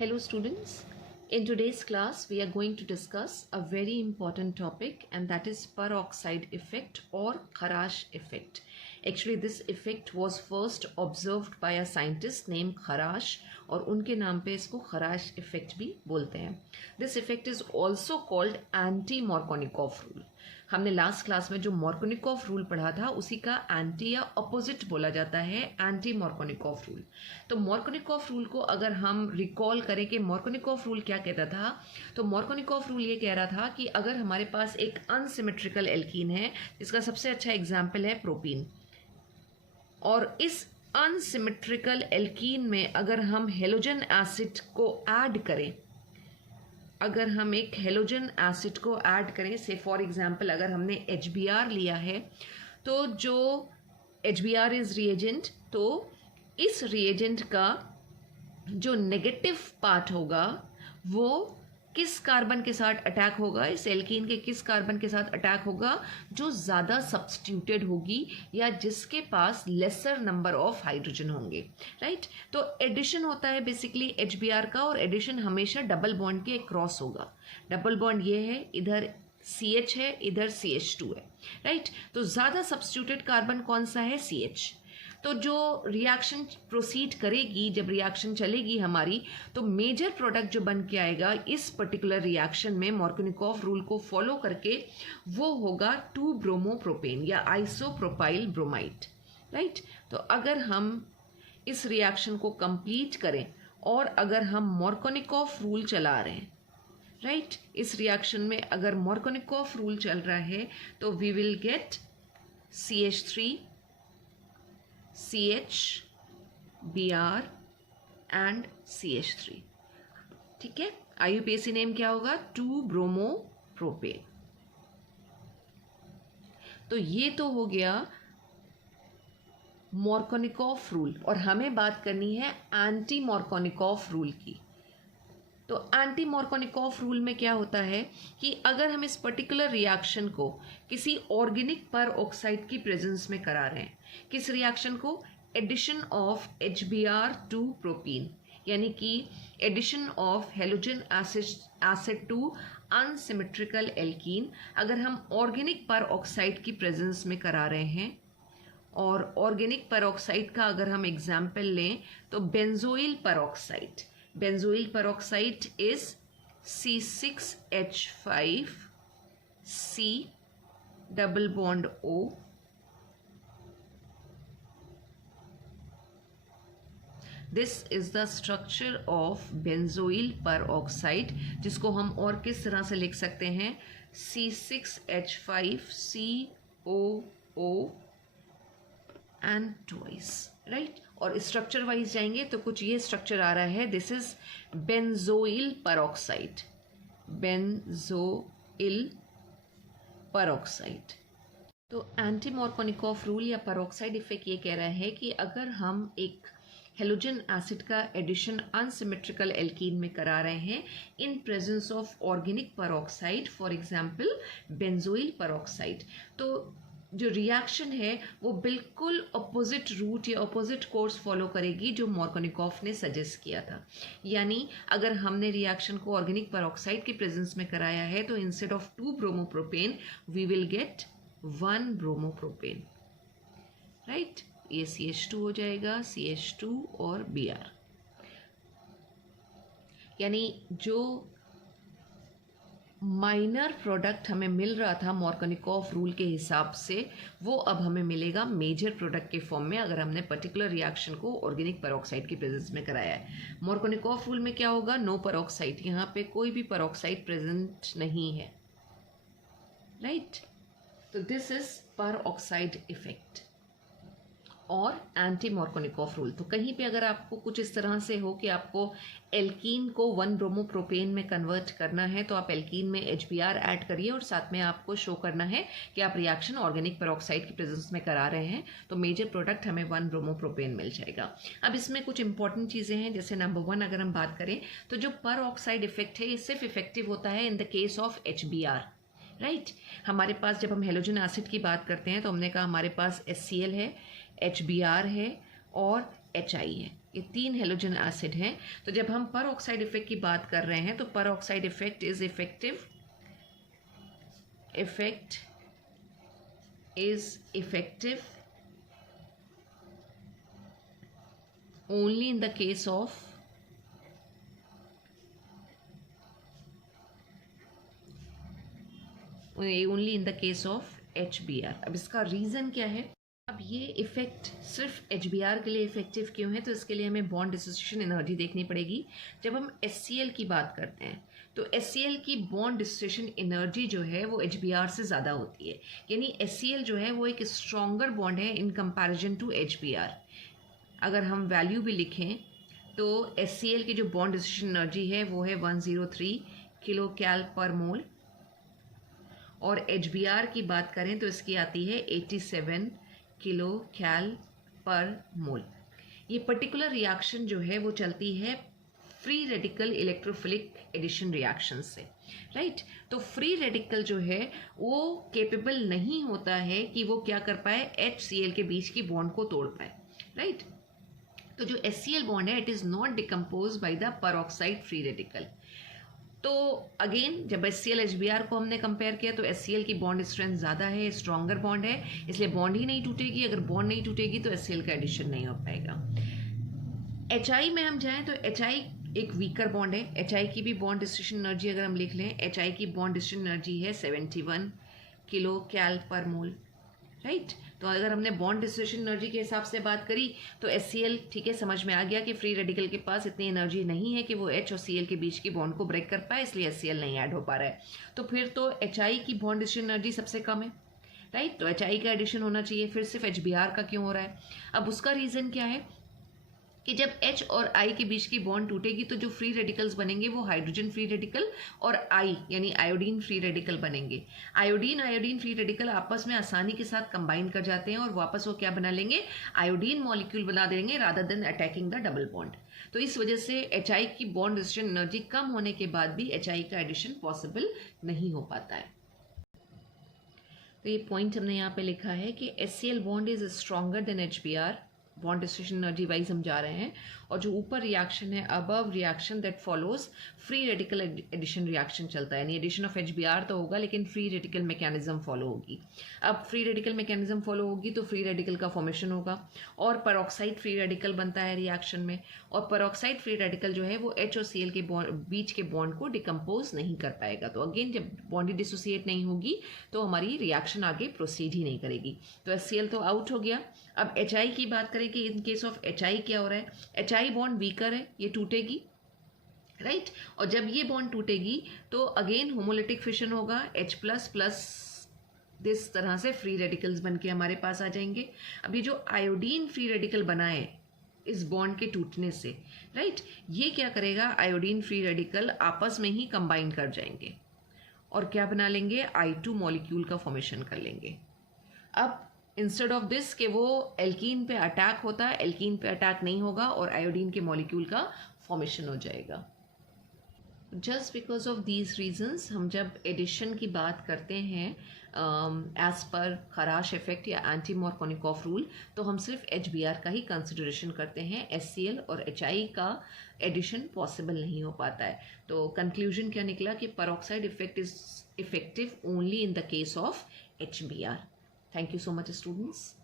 Hello students, in today's class we are going to discuss a very important topic, and that is peroxide effect or Kharash effect. Actually this effect was first observed by a scientist named Kharash और उनके नाम पे इसको खराश effect भी बोलते हैं. This effect is also called anti Markovnikov rule. हमने लास्ट क्लास में जो मॉर्कोनिकॉफ रूल पढ़ा था उसी का एंटी या अपोजिट बोला जाता है एंटी मॉर्कोनिकॉफ रूल. तो मॉर्कोनिकॉफ रूल को अगर हम रिकॉल करें कि मॉर्कोनिकॉफ रूल क्या कहता था, तो मॉर्कोनिकॉफ रूल ये कह रहा था कि अगर हमारे पास एक अनसिमेट्रिकल एल्कीन है, जिसका सबसे अच्छा एग्जाम्पल है प्रोपीन, और इस अनसिमेट्रिकल एल्कीन में अगर हम हेलोजन एसिड को ऐड करें, अगर हम एक हेलोजन एसिड को ऐड करें, से फॉर एग्जांपल अगर हमने HBr लिया है, तो जो HBr इज रिएजेंट, तो इस रिएजेंट का जो नेगेटिव पार्ट होगा वो किस कार्बन के साथ अटैक होगा, इस एल्कीन के किस कार्बन के साथ अटैक होगा, जो ज़्यादा सब्स्टिट्यूटेड होगी या जिसके पास लेसर नंबर ऑफ हाइड्रोजन होंगे. राइट. तो एडिशन होता है बेसिकली HBr का, और एडिशन हमेशा डबल बॉन्ड के क्रॉस होगा. डबल बॉन्ड ये है, इधर CH है, इधर CH2 है. राइट. तो ज़्यादा सब्स्टिट्यूटेड कार्बन कौन सा है? CH. तो जो रिएक्शन प्रोसीड करेगी, जब रिएक्शन चलेगी हमारी, तो मेजर प्रोडक्ट जो बन के आएगा इस पर्टिकुलर रिएक्शन में मॉर्कोनिकॉफ रूल को फॉलो करके, वो होगा 2-ब्रोमोप्रोपेन या आइसोप्रोपाइल ब्रोमाइड. राइट. तो अगर हम इस रिएक्शन को कंप्लीट करें और अगर हम मॉर्कोनिकॉफ रूल चला रहे हैं, राइट, इस रिएक्शन में अगर मॉर्कोनिकॉफ रूल चल रहा है, तो we will get CH3, CH, Br and CH3. ठीक है. IUPAC नेम क्या होगा? 2-ब्रोमोप्रोपेन. तो ये तो हो गया मॉर्कोनिकॉफ रूल, और हमें बात करनी है एंटी मॉर्कोनिकॉफ रूल की. तो एंटी मॉर्कोनिकॉफ रूल में क्या होता है कि अगर हम इस पर्टिकुलर रिएक्शन को किसी ऑर्गेनिक पर ऑक्साइड की प्रेजेंस में करा रहे हैं, किस रिएक्शन को? Addition of HBr to propene, यानी कि addition of halogen acid to unsymmetrical alkene, अगर हम ऑर्गेनिक पर ऑक्साइड की प्रेजेंस में करा रहे हैं, और ऑर्गेनिक पर ऑक्साइड का अगर हम एग्जाम्पल लें तो बेंजोइल पर oxide. Benzoyl peroxide is C6H5 C double bond O. This is the structure of benzoyl peroxide, जिसको हम और किस तरह से लिख सकते हैं? C6H5 COO and twice. Right. और स्ट्रक्चर वाइज जाएंगे तो कुछ ये स्ट्रक्चर आ रहा है. This is benzoyl peroxide. Benzoyl peroxide. तो एंटी मॉर्कोनिकॉफ रूल या पेरोक्साइड इफेक्ट ये कह रहा है कि अगर हम एक हेलोजन एसिड का एडिशन अनसिमेट्रिकल एल्कीन में करा रहे हैं in presence of organic peroxide, for example benzoyl peroxide, तो जो रिएक्शन है वो बिल्कुल अपोजिट रूट या अपोजिट कोर्स फॉलो करेगी जो मॉर्कोनिकॉफ ने सजेस्ट किया था. यानी अगर हमने रिएक्शन को ऑर्गेनिक पेरोक्साइड की प्रेजेंस में कराया है, तो इंस्टेड ऑफ 2-ब्रोमोप्रोपेन वी विल गेट 1-ब्रोमोप्रोपेन. राइट. ये CH2 हो जाएगा, CH2 और Br. यानी जो माइनर प्रोडक्ट हमें मिल रहा था मॉर्कोनिकॉफ रूल के हिसाब से, वो अब हमें मिलेगा मेजर प्रोडक्ट के फॉर्म में, अगर हमने पर्टिकुलर रिएक्शन को ऑर्गेनिक पेरोक्साइड की प्रेजेंस में कराया है. मॉर्कोनिकॉफ रूल में क्या होगा? No peroxide. यहाँ पे कोई भी पेरोक्साइड प्रेजेंट नहीं है. राइट. तो दिस इज पेरोक्साइड इफेक्ट और एंटी मॉर्कोनिकॉफ रूल. तो कहीं पे अगर आपको कुछ इस तरह से हो कि आपको एल्कीन को 1-ब्रोमोप्रोपेन में कन्वर्ट करना है, तो आप एल्कीन में HBr ऐड करिए और साथ में आपको शो करना है कि आप रिएक्शन ऑर्गेनिक पेरोक्साइड की प्रेजेंस में करा रहे हैं, तो मेजर प्रोडक्ट हमें 1-ब्रोमोप्रोपेन मिल जाएगा. अब इसमें कुछ इंपॉर्टेंट चीज़ें हैं, जैसे नंबर 1 अगर हम बात करें तो जो पेरोक्साइड इफेक्ट है ये सिर्फ इफेक्टिव होता है in the case of HBr. Right. हमारे पास जब हम हेलोजन एसिड की बात करते हैं तो हमने कहा हमारे पास HCl है, HBr है और HI है. ये 3 हेलोजन एसिड हैं। तो जब हम पर ऑक्साइड इफेक्ट की बात कर रहे हैं तो पर oxide effect is effective only in the case of HBr। अब इसका रीज़न क्या है? अब ये इफेक्ट सिर्फ HBr के लिए इफेक्टिव क्यों है? तो इसके लिए हमें बॉन्ड डिसोसिएशन एनर्जी देखनी पड़ेगी। जब हम HCl की बात करते हैं तो HCl की बॉन्ड डिसोसिएशन एनर्जी जो है वो HBr से ज़्यादा होती है, यानी HCl जो है वो एक स्ट्रॉन्गर बॉन्ड है इन कंपैरिजन टू HBr। अगर हम वैल्यू भी लिखें तो HCl की जो बॉन्ड डिसोसिएशन एनर्जी है वो है 103 किलो कैल पर मोल, और HBr की बात करें तो इसकी आती है 87 किलो कैल पर मोल। ये पर्टिकुलर रिएक्शन जो है वो चलती है free radical electrophilic addition reaction से, राइट। तो फ्री रेडिकल जो है वो केपेबल नहीं होता है कि वो क्या कर पाए, HCl के बीच की बॉन्ड को तोड़ पाए, राइट। तो जो HCl बॉन्ड है it is not decompose by the peroxide free radical. तो अगेन जब HCl HBr को हमने कंपेयर किया तो HCl की बॉन्ड स्ट्रेंथ ज़्यादा है, स्ट्रॉन्गर बॉन्ड है, इसलिए बॉन्ड ही नहीं टूटेगी। अगर बॉन्ड नहीं टूटेगी तो HCl का एडिशन नहीं हो पाएगा। HI में हम जाएं तो HI एक वीकर बॉन्ड है। HI की भी बॉन्ड डिसोसिएशन एनर्जी अगर हम लिख लें, HI की बॉन्ड डिसोसिएशन एनर्जी है 71 किलो कैल पर मोल, राइट। तो अगर हमने बॉन्ड डिसोसिएशन एनर्जी के हिसाब से बात करी तो HCl, ठीक है, समझ में आ गया कि फ्री रेडिकल के पास इतनी एनर्जी नहीं है कि वो H और Cl के बीच की बॉन्ड को ब्रेक कर पाए, इसलिए HCl नहीं ऐड हो पा रहा है। तो फिर तो HI की बॉन्ड डिसोसिएशन एनर्जी सबसे कम है, राइट। तो HI का एडिशन होना चाहिए। फिर सिर्फ HBr का क्यों हो रहा है? अब उसका रीज़न क्या है कि जब H और I के बीच की बॉन्ड टूटेगी तो जो फ्री रेडिकल्स बनेंगे वो हाइड्रोजन फ्री रेडिकल और I यानी आयोडीन फ्री रेडिकल बनेंगे। आयोडीन फ्री रेडिकल आपस में आसानी के साथ कंबाइन कर जाते हैं और वापस वो क्या बना लेंगे, आयोडीन मॉलिक्यूल बना देंगे rather than attacking the double bond. तो इस वजह से HI की बॉन्ड डिसोसिएशन एनर्जी कम होने के बाद भी HI का एडिशन पॉसिबल नहीं हो पाता है। तो ये पॉइंट हमने यहाँ पे लिखा है कि HCl bond is stronger than HBr, bond dissociation energy wise हम जा रहे हैं। और जो ऊपर रिएक्शन है above reaction that follows free radical addition reaction चलता है, यानी एडिशन ऑफ HBr तो होगा लेकिन फ्री रेडिकल मैकेनिज्म फॉलो होगी। अब फ्री रेडिकल मैकेनिज्म फॉलो होगी तो फ्री रेडिकल का फॉर्मेशन होगा और परऑक्साइड फ्री रेडिकल बनता है रिएक्शन में, और परऑक्साइड फ्री रेडिकल जो है वो H और Cl के बीच के बॉन्ड को डिकम्पोज नहीं कर पाएगा। तो अगेन जब बॉन्ड डिसोसिएट नहीं होगी तो हमारी रिएक्शन आगे प्रोसीड ही नहीं करेगी। तो HCl तो आउट हो गया। अब HI की बात करें कि इन केस ऑफ HI क्या हो रहा है, HI बॉन्ड वीकर है, ये टूटेगी, राइट। और जब ये बॉन्ड टूटेगी तो अगेन होमोलिटिक फिशन होगा, H प्लस प्लस इस तरह से फ्री रेडिकल्स बन के हमारे पास आ जाएंगे। अब ये जो आयोडीन फ्री रेडिकल बना है इस बॉन्ड के टूटने से, राइट, ये क्या करेगा, आयोडीन फ्री रेडिकल आपस में ही कंबाइन कर जाएंगे और क्या बना लेंगे, I2 मॉलिक्यूल का फॉर्मेशन कर लेंगे। अब इंस्टेड ऑफ दिस कि वो एल्कीन पे अटैक होता है, एल्कीन पे अटैक नहीं होगा और आयोडीन के मॉलिक्यूल का फॉर्मेशन हो जाएगा। Just because of these reasons हम जब एडिशन की बात करते हैं एज पर खराश इफेक्ट या एंटी मार्कोनिकॉफ रूल तो हम सिर्फ HBr का ही कंसिडरेशन करते हैं, HCl और HI का एडिशन पॉसिबल नहीं हो पाता है। तो कंक्लूजन क्या निकला कि peroxide effect is effective only in the case of HBr। Thank you so much, students.